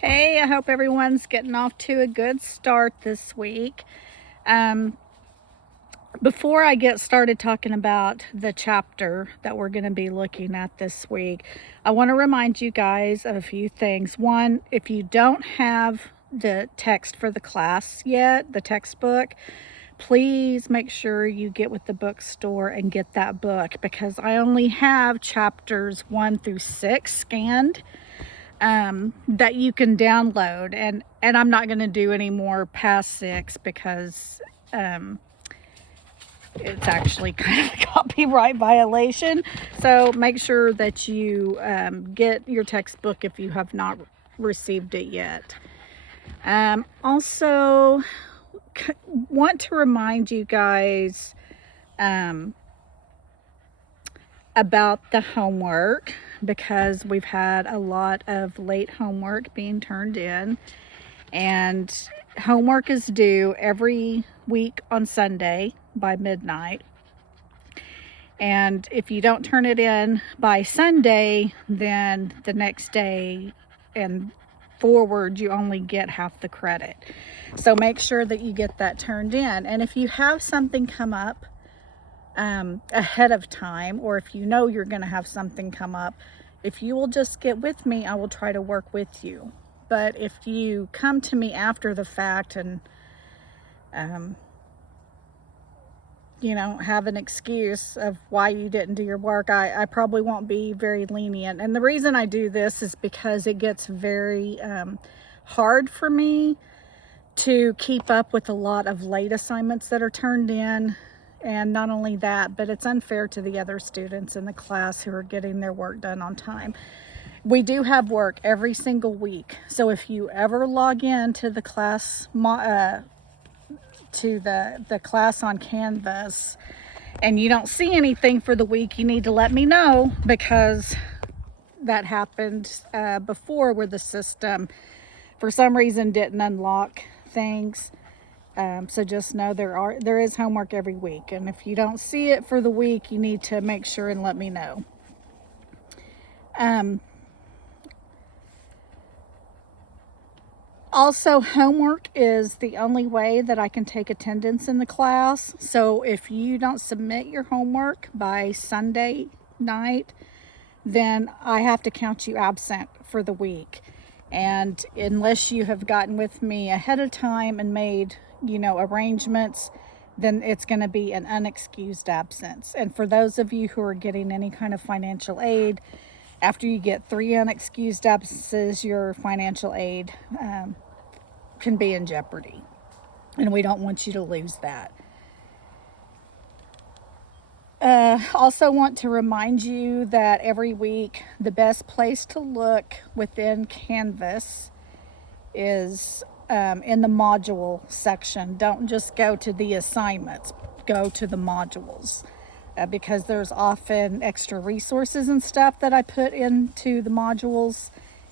Hey, I hope everyone's getting off to a good start this week. Um, Before I get started talking about the chapter that we're going to be looking at this week, I want to remind you guys of a few things. One, if you don't have the text for the class yet, the textbook, please make sure you get with the bookstore and get that book, because I only have chapters 1 through 6 scanned that you can download, and I'm not going to do any more past 6 because it's actually kind of a copyright violation. So make sure that you get your textbook if you have not received it yet. Also, want to remind you guys about the homework, because we've had a lot of late homework being turned in, and homework is due every week on Sunday by midnight. And if you don't turn it in by Sunday, then the next day and forward, you only get half the credit. So make sure that you get that turned in. And if you have something come up ahead of time, or if you know you're going to have something come up, if you will just get with me, I will try to work with you. But if you come to me after the fact and have an excuse of why you didn't do your work, I probably won't be very lenient. And the reason I do this is because it gets very hard for me to keep up with a lot of late assignments that are turned in. And not only that, but it's unfair to the other students in the class who are getting their work done on time. We do have work every single week. So if you ever log in to the class, to the class on Canvas, and you don't see anything for the week, you need to let me know, because that happened before, where the system for some reason didn't unlock things. So just know there is homework every week, and if you don't see it for the week, you need to make sure and let me know. Also, homework is the only way that I can take attendance in the class. So if you don't submit your homework by Sunday night, then I have to count you absent for the week. And unless you have gotten with me ahead of time and made, arrangements, then it's going to be an unexcused absence. And for those of you who are getting any kind of financial aid, after you get 3 unexcused absences, your financial aid can be in jeopardy. And we don't want you to lose that. Also want to remind you that every week the best place to look within Canvas is in the module section. Don't just go to the assignments, go to the modules, because there's often extra resources and stuff that I put into the modules,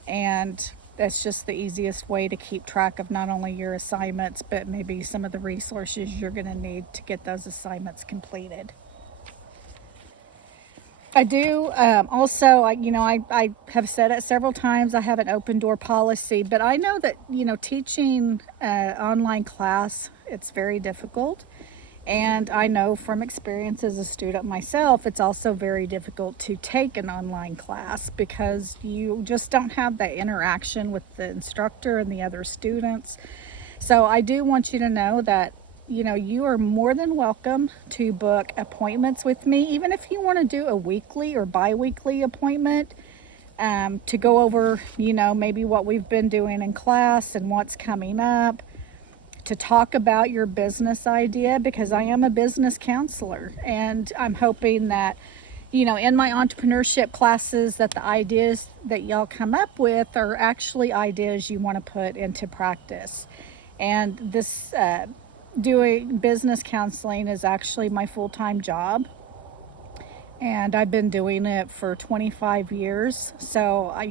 and that's just the easiest way to keep track of not only your assignments, but maybe some of the resources you're going to need to get those assignments completed. I do. Also, I have said it several times, I have an open door policy, but I know that, teaching online class, it's very difficult. And I know from experience as a student myself, it's also very difficult to take an online class, because you just don't have that interaction with the instructor and the other students. So I do want you to know that you are more than welcome to book appointments with me, even if you want to do a weekly or bi-weekly appointment, to go over, maybe what we've been doing in class and what's coming up, to talk about your business idea, because I am a business counselor, and I'm hoping that, in my entrepreneurship classes, that the ideas that y'all come up with are actually ideas you want to put into practice. And this, doing business counseling is actually my full-time job, and I've been doing it for 25 years. So I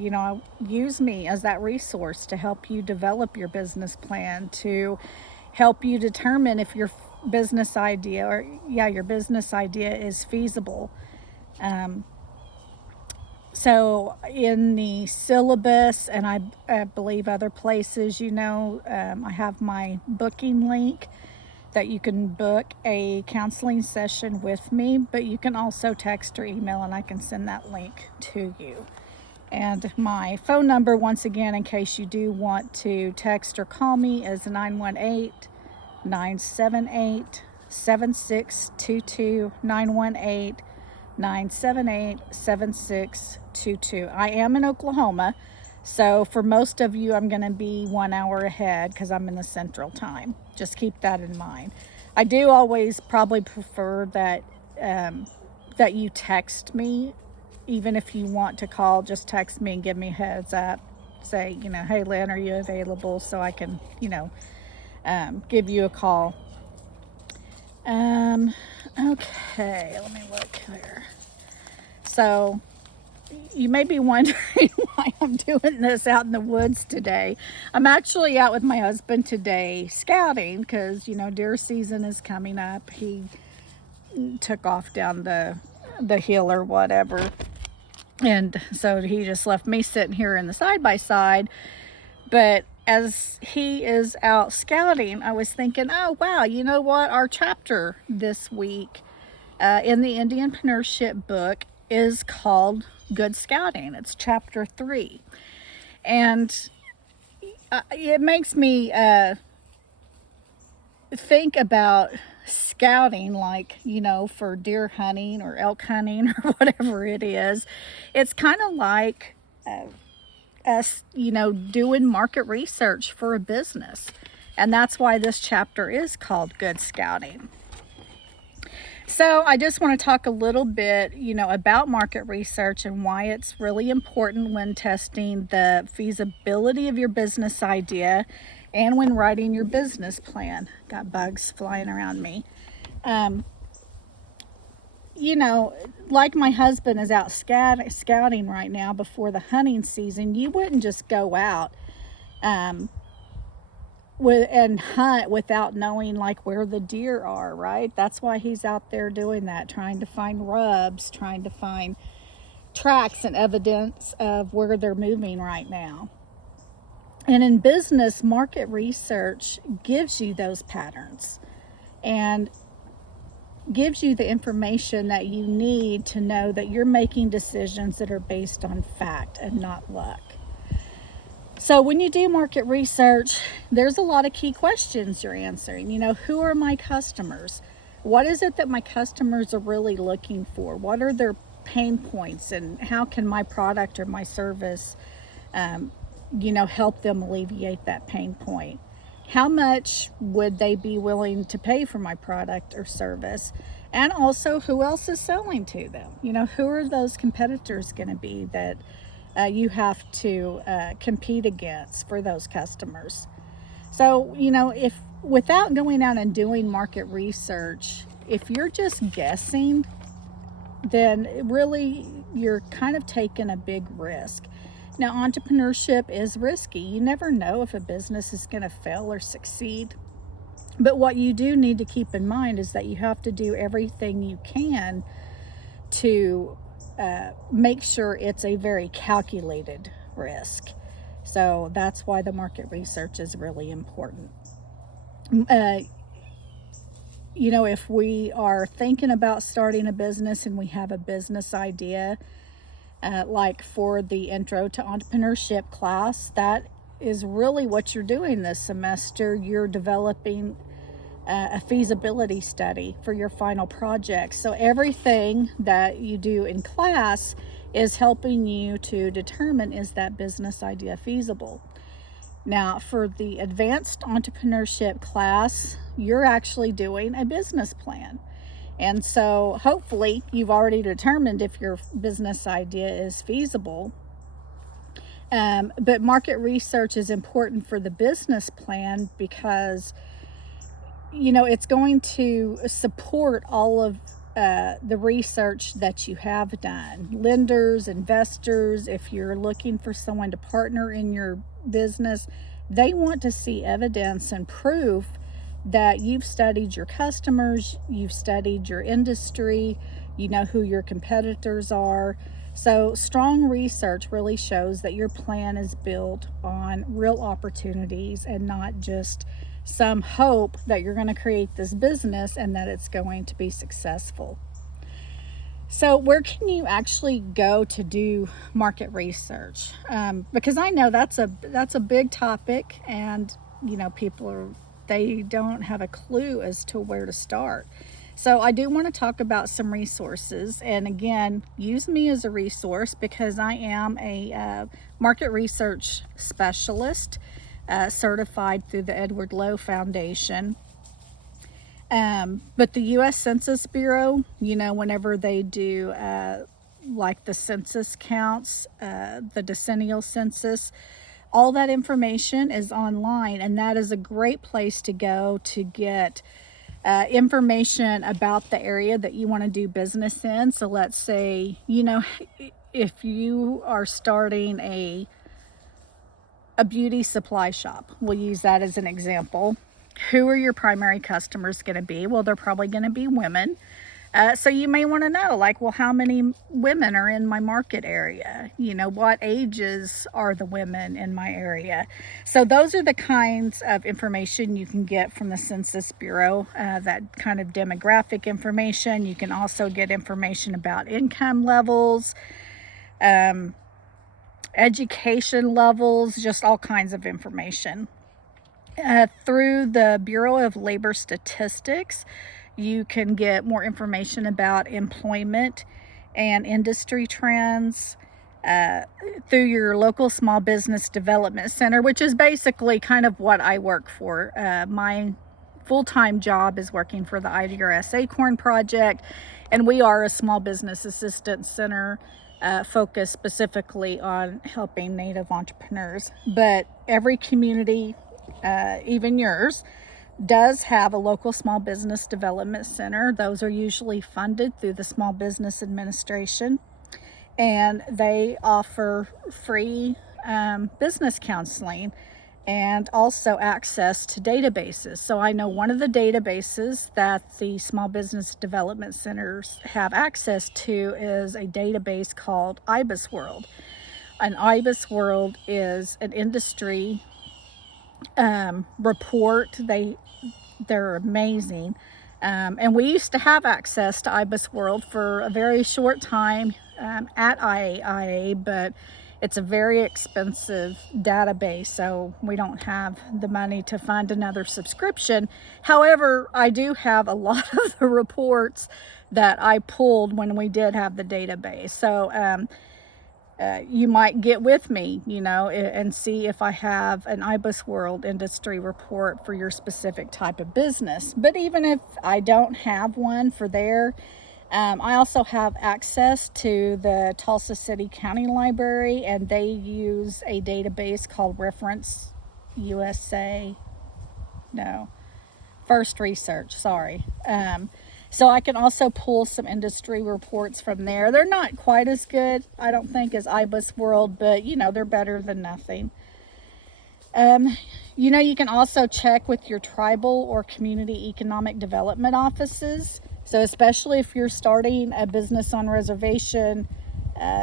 use me as that resource to help you develop your business plan, to help you determine if your business idea is feasible. So in the syllabus, and I believe other places, I have my booking link that you can book a counseling session with me, but you can also text or email and I can send that link to you. And my phone number, once again, in case you do want to text or call me, is 918 978 7622. 918 978 7622. I am in Oklahoma, so for most of you, I'm going to be 1 hour ahead because I'm in the Central Time. Just keep that in mind. I do always probably prefer that you text me. Even if you want to call, just text me and give me a heads up. Say, hey, Lynn, are you available? So I can, give you a call. Okay, let me look here. So you may be wondering why I'm doing this out in the woods today. I'm actually out with my husband today scouting because, deer season is coming up. He took off down the hill or whatever. And so he just left me sitting here in the side-by-side. But as he is out scouting, I was thinking, oh, wow, you know what? Our chapter this week in the Indianpreneurship book is called Good Scouting. It's chapter 3. And it makes me think about scouting, like, for deer hunting or elk hunting or whatever it is. It's kind of like us, doing market research for a business. And that's why this chapter is called Good Scouting. So I just want to talk a little bit, about market research and why it's really important when testing the feasibility of your business idea and when writing your business plan. Got bugs flying around me. Like my husband is out scouting right now before the hunting season, you wouldn't just go out and hunt without knowing like where the deer are, right? That's why he's out there doing that, trying to find rubs, trying to find tracks and evidence of where they're moving right now. And in business, market research gives you those patterns and gives you the information that you need to know that you're making decisions that are based on fact and not luck. So when you do market research, there's a lot of key questions you're answering. Who are my customers? What is it that my customers are really looking for? What are their pain points, and how can my product or my service help them alleviate that pain point? How much would they be willing to pay for my product or service? And also, who else is selling to them? Who are those competitors going to be that you have to compete against for those customers? So, if without going out and doing market research, if you're just guessing, then really you're kind of taking a big risk. Now, entrepreneurship is risky. You never know if a business is going to fail or succeed. But what you do need to keep in mind is that you have to do everything you can to make sure it's a very calculated risk. So that's why the market research is really important. If we are thinking about starting a business and we have a business idea, like for the Intro to Entrepreneurship class, that is really what you're doing this semester. You're developing a feasibility study for your final project. So everything that you do in class is helping you to determine, is that business idea feasible? Now, for the Advanced Entrepreneurship class, you're actually doing a business plan. And so hopefully you've already determined if your business idea is feasible. But market research is important for the business plan because, it's going to support all of the research that you have done. Lenders, investors, if you're looking for someone to partner in your business, they want to see evidence and proof that you've studied your customers, you've studied your industry, you know who your competitors are. So strong research really shows that your plan is built on real opportunities and not just some hope that you're going to create this business and that it's going to be successful. So where can you actually go to do market research? Because I know that's a big topic, and they don't have a clue as to where to start. So I do want to talk about some resources, and again, use me as a resource because I am a market research specialist, certified through the Edward Lowe Foundation. But the U.S. Census Bureau, whenever they do like the census counts, the decennial census, all that information is online, and that is a great place to go to get information about the area that you want to do business in. So let's say, if you are starting a beauty supply shop, we'll use that as an example. Who are your primary customers going to be? Well, they're probably going to be women. So you may want to know, like, well, how many women are in my market area? What ages are the women in my area? So those are the kinds of information you can get from the Census Bureau, that kind of demographic information. You can also get information about income levels, education levels, just all kinds of information. Through the Bureau of Labor Statistics, you can get more information about employment and industry trends through your local small business development center, which is basically kind of what I work for. My full-time job is working for the IDRS Acorn Project, and we are a small business assistance center focused specifically on helping Native entrepreneurs. But every community, even yours, does have a local small business development center. Those are usually funded through the Small Business Administration, and they offer free business counseling and also access to databases. So I know one of the databases that the Small Business Development Centers have access to is a database called IBIS World. An IBIS World is an industry report. They're amazing. And we used to have access to IBIS World for a very short time at IAIA, but it's a very expensive database, so we don't have the money to fund another subscription. However, I do have a lot of the reports that I pulled when we did have the database. So you might get with me, and see if I have an IBIS World industry report for your specific type of business. But even if I don't have one for there, I also have access to the Tulsa City County Library, and they use a database called Reference USA. No, First Research, sorry. So I can also pull some industry reports from there. They're not quite as good, I don't think, as IBIS World, but they're better than nothing. You can also check with your tribal or community economic development offices. So especially if you're starting a business on reservation,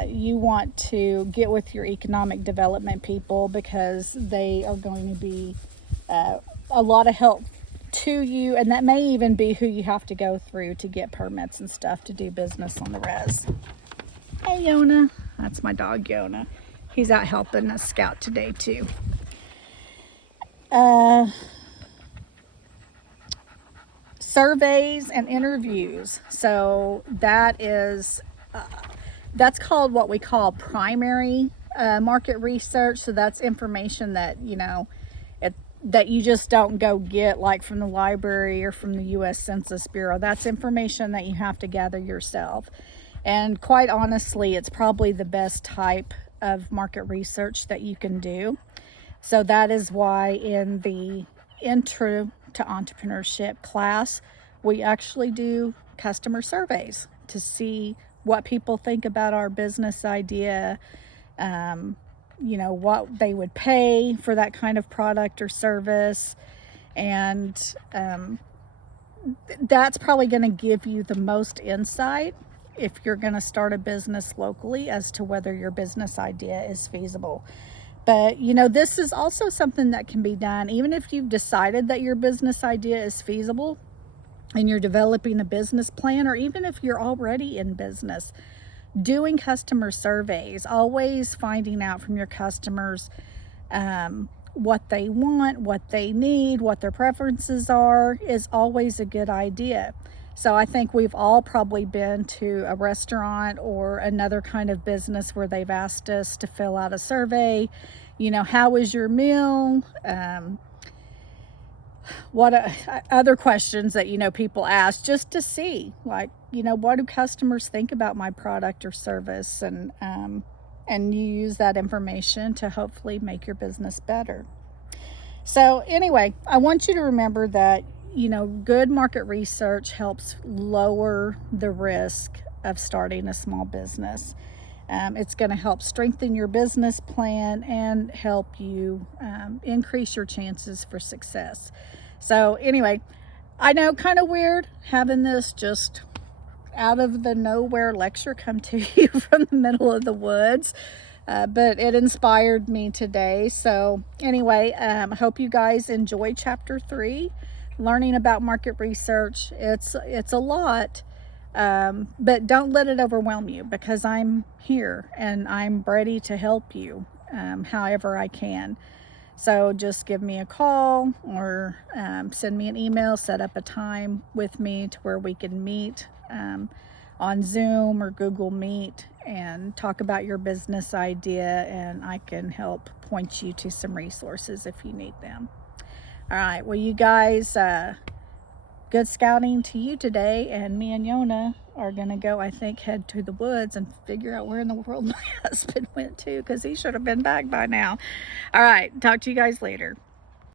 you want to get with your economic development people because they are going to be a lot of help to you, and that may even be who you have to go through to get permits and stuff to do business on the res. Hey, Yona. That's my dog, Yona. He's out helping us scout today, too. Surveys and interviews. So that's called what we call primary market research. So that's information that, that you just don't go get like from the library or from the U.S. Census Bureau. That's information that you have to gather yourself. And quite honestly, it's probably the best type of market research that you can do. So that is why in the Intro to Entrepreneurship class, we actually do customer surveys to see what people think about our business idea, what they would pay for that kind of product or service. And that's probably going to give you the most insight if you're going to start a business locally as to whether your business idea is feasible. But, you know, this is also something that can be done even if you've decided that your business idea is feasible and you're developing a business plan, or even if you're already in business. Doing customer surveys, always finding out from your customers what they want, what they need, what their preferences are, is always a good idea. So I think we've all probably been to a restaurant or another kind of business where they've asked us to fill out a survey. You know, how was your meal? What other questions that, you know, people ask, just to see, like, you know, what do customers think about my product or service? And you use that information to hopefully make your business better. So anyway, I want you to remember that, you know, good market research helps lower the risk of starting a small business. It's going to help strengthen your business plan and help you increase your chances for success. So anyway, I know, kind of weird having this just out of the nowhere lecture come to you from the middle of the woods, but it inspired me today. So anyway, I hope you guys enjoy chapter 3, learning about market research. It's a lot. But don't let it overwhelm you, because I'm here and I'm ready to help you however I can. So just give me a call or send me an email, set up a time with me to where we can meet on Zoom or Google Meet and talk about your business idea, and I can help point you to some resources if you need them. All right, well, you guys, good scouting to you today, and me and Yona are gonna go, I think, head to the woods and figure out where in the world my husband went to, because he should have been back by now. All right, talk to you guys later.